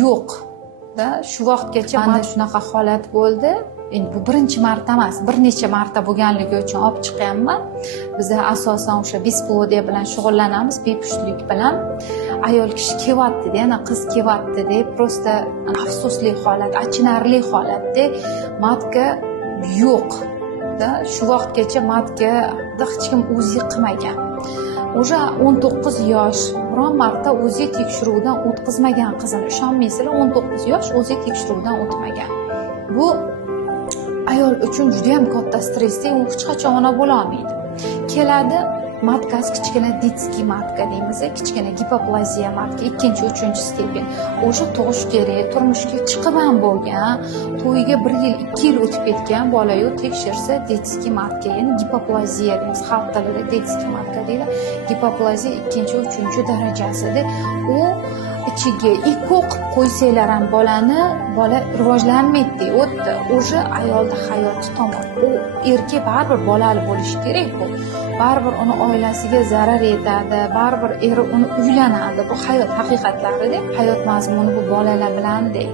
yo'q da shu vaqtgacha mana shunaqa holat bo'ldi. Endi bu birinchi marta emas, bir necha marta bo'lganligi uchun olib chiqyapman. Biz asosan o'sha besplodiyya bilan shug'ullanamiz, bepushtlik bilan. Ayol kishi kelyapti-da, yana qiz kelyapti deb prosta afsusli holat, achinarli holatda matga yo'q da shu vaqtgacha matga hech kim o'zi qilmagan. O'sha 19 yosh, biron marta o'zi tekshiruvdan o'tkazmagan qizini, ishonmaysizlar, 19 yosh o'zi tekshiruvdan o'tmagan. Bu ayol uchun juda ham katta stressda, u hech qachon ona bo'la olmaydi. Keladi, matkasi kichkina detskiy matka deymiz, kichkina gipoplaziya matka, 2-3 stepen. O'sha tug'ish kerak, turmushga chiqib ham bo'lgan, to'yiga 1 yil, 2 yil o'tib ketgan bola-yu tekshirsa detskiy matka, ya'ni gipoplaziya deymiz, xalq tilida detskiy matka deydi. Gipoplaziya 2-3 darajasida. U ichiga ikko qilib qo'ysanglar ham bola rivojlanmaydi, o'tdi. O'sha ayolda hayoti tamom. U erkak baribir bolali bo'lishi kerak-ku. Baribir uni oilasiga zarar yetadi, baribir eri uni uylanadi. Bu hayot haqiqatlarida, hayot mazmuni bu bolalar bilanda.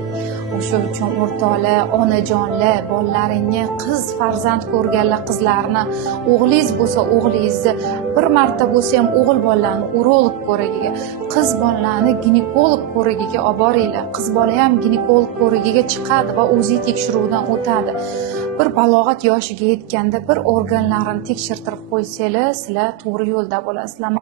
O'sha uchun o'rtoqlar, onajonlar, bolalaringga qiz farzand ko'rganlar qizlarni, o'g'lingiz bo'lsa o'g'lingizni, bir marta bo'lsa ham o'g'il bolalarni urolog ko'rigiga, qiz bolalarni ginekolog ko'rigiga olib boringlar. Qiz bola ham ginekolog ko'rigiga chiqadi va o'zi tekshiruvdan o'tadi. Bir balog'at yoshiga yetganda bir organlarini tekshirtirib qo'ysanglar, sizlar to'g'ri yo'lda bo'lasizlar.